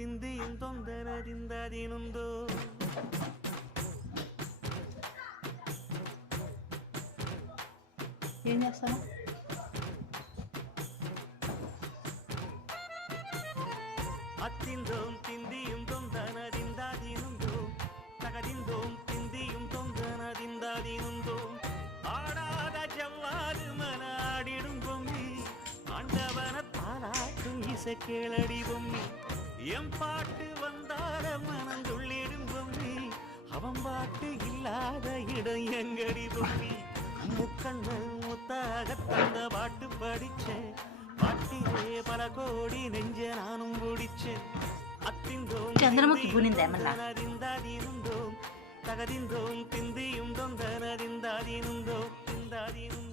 తిందియం తొందరదిందదినుందో ఏం చేస్తాను అత్తిందోం తిందియం తొందరదిందదినుందో తగదిందోం తిందియం తొందరదిందదినుందో ஆடாத ஜவ்வாது மன ஆடிடும் பொம்மி ஆண்டவன தாலாட்டும் இசை கேளடி பொம்மி எம் பாட்டு வந்தார மனந்துள்ளிடும் பொம்மி அவன் பாட்டு இல்லாத இடம் எங்கடி பொம்மி முக்கண்ணல் முத்தாக தந்த பாட்டு படிச்சேன் பாட்டிலே பல கோடி நெஞ்ச நானும் பிடிச்சேன் அத்திந்தோம் చంద్రముఖి పూనింది ఏమన్నా தகதிந்தோம் திந்தியும் தொந்தனதிந்தாதீனுந்தோ திந்தாதீனுந்தோ